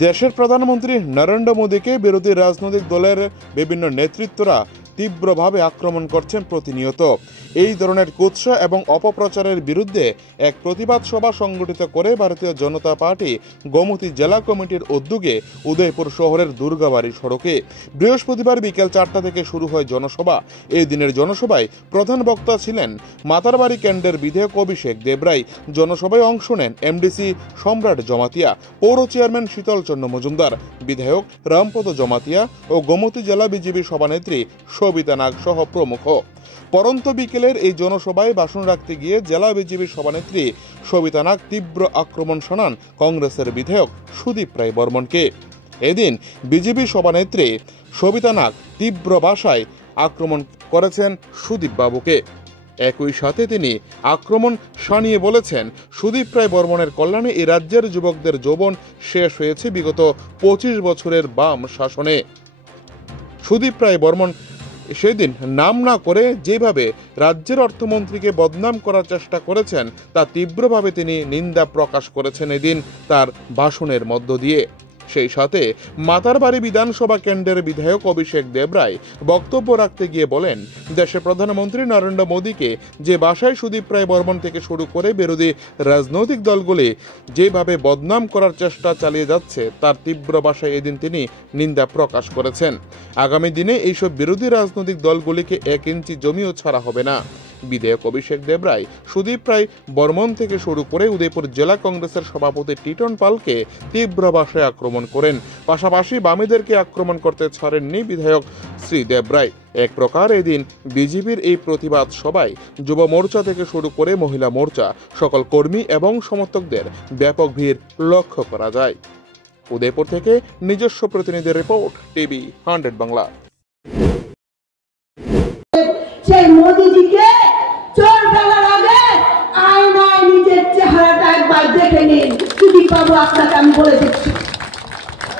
দেশের প্রধানমন্ত্রী নরেন্দ্র মোদীকে বিরোধী রাজনৈতিক দলের বিভিন্ন নেতৃত্বরা তীব্রভাবে আক্রমণ করছেন প্রতিনিয়ত। এই ধরনের কুৎসা এবং অপপ্রচারের বিরুদ্ধে এক প্রতিবাদ সভা সংগঠিত করে ভারতীয় জনতা পার্টি গোমতী জেলা কমিটির উদ্যোগে উদয়পুর শহরের দুর্গাবাড়ি সড়কে বৃহস্পতিবার বিকেল 4টা থেকে শুরু হয় জনসভা। এই দিনের জনসভায় প্রধান বক্তা ছিলেন মাতারবাড়ি কেন্দ্রের বিধায়ক অভিষেক দেবরায়। জনসভায় অংশ নেন এমডিসি সম্রাট জমাতিয়া, পৌর চেয়ারম্যান শীতল চন্দ্র মজুমদার, বিধায়ক রামপদ জমাতিয়া ও গোমতী জেলা বিজেপি সভানেত্রী সবিতা নাগ সহ প্রমুখ। পরন্ত বিকেলের এই জনসভায় ভাষণ রাখতে গিয়ে জেলা বিজেপি সভানেত্রী সবিতা নাগ তীব্র আক্রমণ শোনান কংগ্রেসের বিধায়ক সুদীপ রায় বর্মনকে। এদিন বিজেপি সভানেত্রী সবিতা নাগ তীব্র ভাষায় আক্রমণ করেছেন সুদীপ বাবুকে। একই সাথে তিনি আক্রমণ শানিয়ে বলেছেন, সুদীপ রায় বর্মনের কল্যাণে এই রাজ্যের যুবকদের যৌবন শেষ হয়েছে বিগত 25 বছরের বাম শাসনে। সুদীপ রায় বর্মন সেদিন নাম না করে যেভাবে রাজ্যের অর্থমন্ত্রীকে বদনাম করার চেষ্টা করেছেন তা তীব্রভাবে তিনি নিন্দা প্রকাশ করেছেন এদিন তার ভাষণের মধ্য দিয়ে। সেই সাথে মাতারবাড়ি বিধানসভা কেন্দ্রের বিধায়ক অভিষেক দেবরায় বক্তব্য রাখতে গিয়ে বলেন, দেশের প্রধানমন্ত্রী নরেন্দ্র মোদীকে যে ভাষায় সুদীপ রায় বর্মন থেকে শুরু করে বিরোধী রাজনৈতিক দলগুলি যেভাবে বদনাম করার চেষ্টা চালিয়ে যাচ্ছে তার তীব্র ভাষায় এদিন তিনি নিন্দা প্রকাশ করেছেন। আগামী দিনে এইসব বিরোধী রাজনৈতিক দলগুলিকে 1 ইঞ্চি জমিও ছাড়া হবে না। বিধায়ক অভিষেক দেবরায় সুদীপ রায় বর্মন থেকে শুরু করে উদয়পুর জেলা কংগ্রেসের সভাপতি টিটন পালকে তীব্র ভাষায় আক্রমণ করেন। পাশাপাশি বামেদেরকে আক্রমণ করতে ছাড়েননি বিধায়ক শ্রী দেবরায়। এক প্রকার এদিন বিজেপির এই প্রতিবাদ সভায় যুব মোর্চা থেকে শুরু করে মহিলা মোর্চা সকল কর্মী এবং সমর্থকদের ব্যাপক ভিড় লক্ষ্য করা যায়। উদয়পুর থেকে নিজস্ব প্রতিনিধির রিপোর্ট, টিভি 100 বাংলা। সেই মোদিজিকে চোর বলার আগে আয়নায় নিজের চেহারাটা একবার দেখে নিন। সুদীপ বাবু, আপনাকে আমি বলে দিচ্ছি,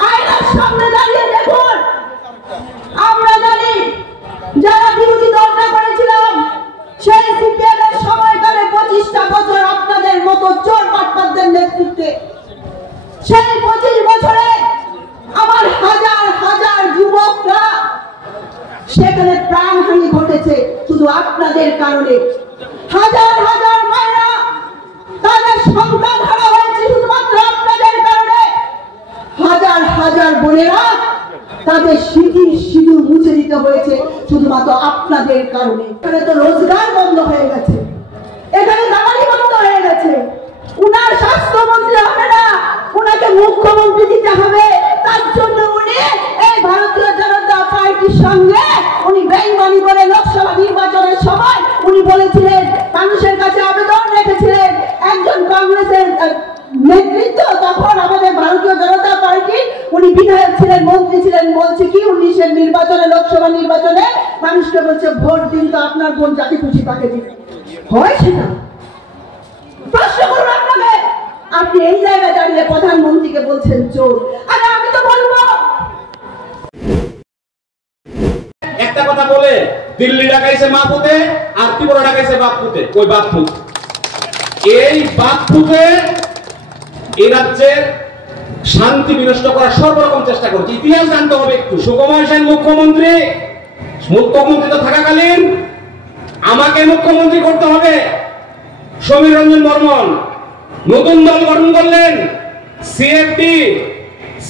আয়নার সামনে দাঁড়িয়ে দেখুন। আমরা জানি যারা বিরোধী দলটা করেছিলাম সেই সিপিএমের সময়কালে 25টা বছর আপনাদের মতো চোর বাটপারদের নেতৃত্বে, সেই 25 বছরে আমার হাজার হাজার যুবকরা সেখানে প্রাণহানি ঘটেছে শুধু আপনাদের কারণে। হাজার হাজার মায়েরা তাদের সন্তান হারা হয়েছে শুধুমাত্র আপনাদের কারণে। হাজার হাজার বোনেরা তাদের স্মৃতির সিঁদুর মুছে দিতে হয়েছে শুধুমাত্র আপনাদের কারণে। এখানে তো রোজগার বন্ধ হয়ে গেছে, এখানে দালালি বন্ধ হয়ে গেছে। উনার স্বাস্থ্যমন্ত্রী হবে না, উনাকে মুখ্যমন্ত্রী দিতে হবে। তার জন্য উনি এই ভারতীয় জনতা পার্টির সঙ্গে উনি বেইমানি করে লোকসভা নির্বাচনের সময় উনি বলেছিলেন, মানুষের কাছে আবেদন রেখেছিলেন, একজন কংগ্রেসের নেতৃত্ব তখন আমাদের ভারতীয় জনতা পার্টি উনি বিধায়ক ছিলেন, মন্ত্রী ছিলেন, বলছে কি 19-এর নির্বাচনে, লোকসভা নির্বাচনে মানুষকে বলছে ভোট দিন, তো আপনার বোন যাকে খুশি তাকে দিন। হয় সেটা? প্রশ্ন করুন আপনাকে। আপনি এই জায়গায় দাঁড়িয়ে প্রধানমন্ত্রীকে বলছেন চোর। আরে আমি তো বলবো, একটা কথা বলে দিল্লি ডাকাইছে মা পুতে আর ত্রিপুরা ডাকাইছে বাপ পুতে। ওই বাপ পুত, এই বাপ পুতে এই রাজ্যের শান্তি বিনষ্ট করার সর্বরকম চেষ্টা করছে। ইতিহাস জানতে হবে একটু। সুকুমার সেন মুখ্যমন্ত্রী তো থাকাকালীন আমাকে মুখ্যমন্ত্রী করতে হবে। সমীর রঞ্জন বর্মন নতুন দল গঠন করলেন,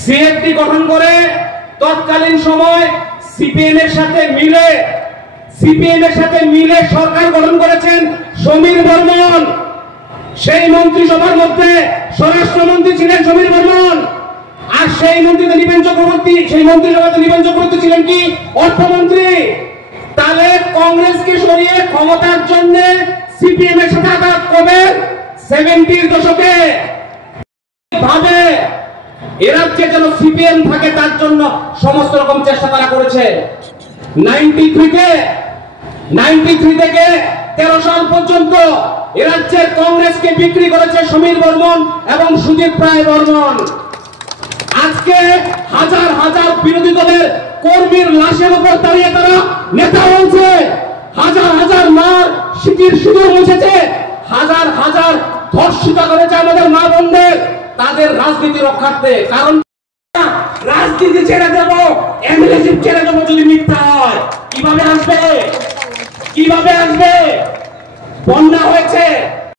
সিএফটি গঠন করে তৎকালীন সময় সিপিএম এর সাথে মিলে সরকার গঠন করেছেন সমীর বর্মন। সেই মন্ত্রিসভার মধ্যে স্বরাষ্ট্রমন্ত্রী ছিলেন সমীর বর্মন, আর সেই মন্ত্রীতে নিবেন চক্রবর্তী, সেই মন্ত্রিসভাতে নিবেন চক্রবর্তী ছিলেন কি অর্থমন্ত্রী। তাহলে কংগ্রেসকে সরিয়ে ক্ষমতার জন্য সিপিএম এর সাথে আঘাত কবে 70-র দশকে ভাবে এরাজ্যে যেন সিপিএম থাকে তার জন্য সমস্ত রকম চেষ্টা তারা করেছে। 93 থেকে 13 সাল পর্যন্ত এরাজ্যের কংগ্রেসকে বিক্রি করেছে সমীর বর্মন এবং সুদীপ রায় বর্মন। আজকে হাজার হাজার বিরোধী দলের কর্মীর লাশের উপর দাঁড়িয়ে তারা নেতা হয়েছে, হাজার হাজার মার স্মৃতির সিঁদুর মুছেছে, হাজার হাজার ধর্ষিত করেছে আমাদের মা বোনদের তাদের রাজনীতি রক্ষার্থে। কারণ রাজনীতি ছেড়ে দেবো, এমএলএশিপ ছেড়ে দেবো যদি মিথ্যা হয়? কিভাবে আসবে? কিভাবে আসবে? বন্যা হয়েছে,